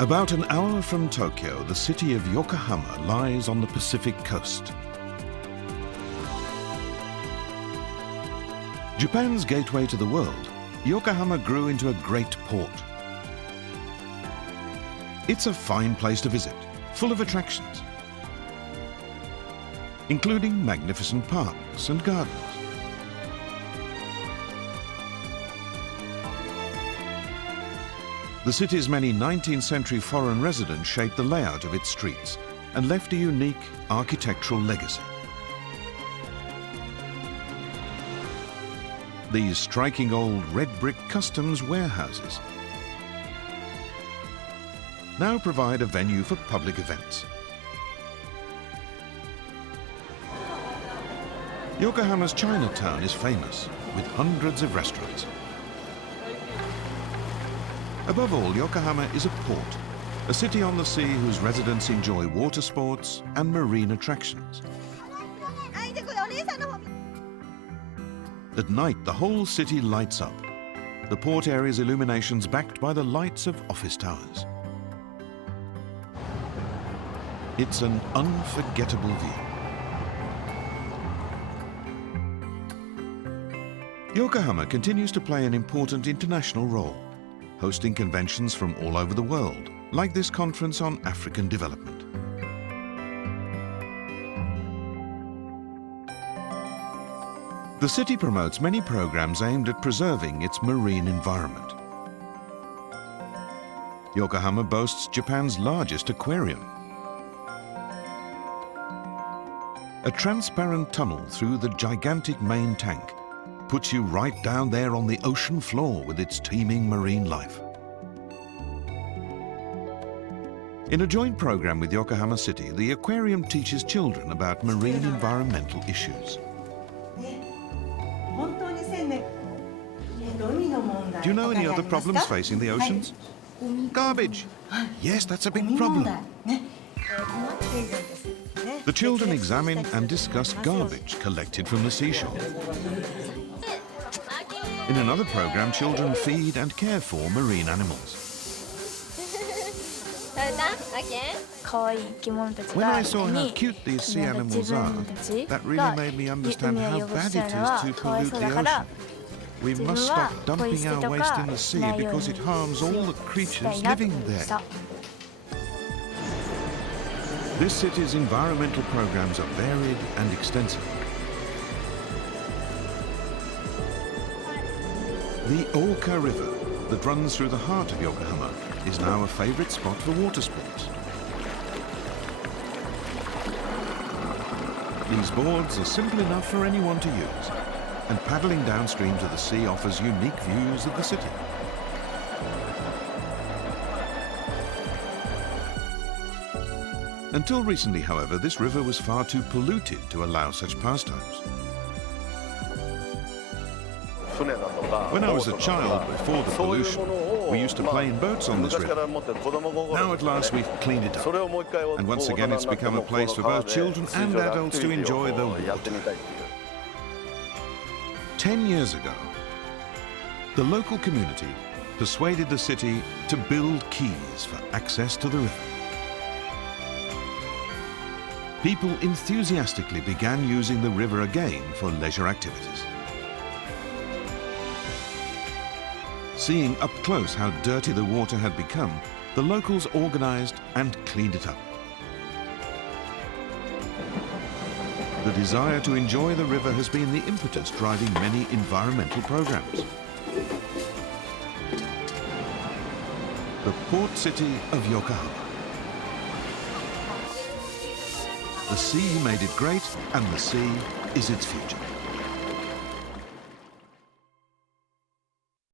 About an hour from Tokyo, the city of Yokohama lies on the Pacific coast. Japan's gateway to the world, Yokohama grew into a great port. It's a fine place to visit, full of attractions, including magnificent parks and gardens. The city's many 19th century foreign residents shaped the layout of its streets and left a unique architectural legacy. These striking old red brick customs warehouses now provide a venue for public events. Yokohama's Chinatown is famous, with hundreds of restaurants. Above all, Yokohama is a port, a city on the sea whose residents enjoy water sports and marine attractions. At night, the whole city lights up, the port area's illuminations backed by the lights of office towers. It's an unforgettable view. Yokohama continues to play an important international role, hosting conventions from all over the world, like this conference on African development. The city promotes many programs aimed at preserving its marine environment. Yokohama boasts Japan's largest aquarium. A transparent tunnel through the gigantic main tank puts you right down there on the ocean floor with its teeming marine life. In a joint program with Yokohama City, the aquarium teaches children about marine environmental issues. Do you know any other problems facing the oceans? Garbage! Yes, that's a big problem. The children examine and discuss garbage collected from the seashore. In another program, children feed and care for marine animals. When I saw how cute these sea animals are, that really made me understand how bad it is to pollute the ocean. We must stop dumping our waste in the sea because it harms all the creatures living there. This city's environmental programs are varied and extensive. The Oka River that runs through the heart of Yokohama is now a favorite spot for water sports. These boards are simple enough for anyone to use, and paddling downstream to the sea offers unique views of the city. Until recently, however, this river was far too polluted to allow such pastimes. When I was a child, before the pollution, we used to play in boats on this river. Now at last we've cleaned it up, and once again it's become a place for both children and adults to enjoy the water. 10 years ago, the local community persuaded the city to build quays for access to the river. People enthusiastically began using the river again for leisure activities. Seeing up close how dirty the water had become, the locals organized and cleaned it up. The desire to enjoy the river has been the impetus driving many environmental programs. The port city of Yokohama. The sea made it great, and the sea is its future.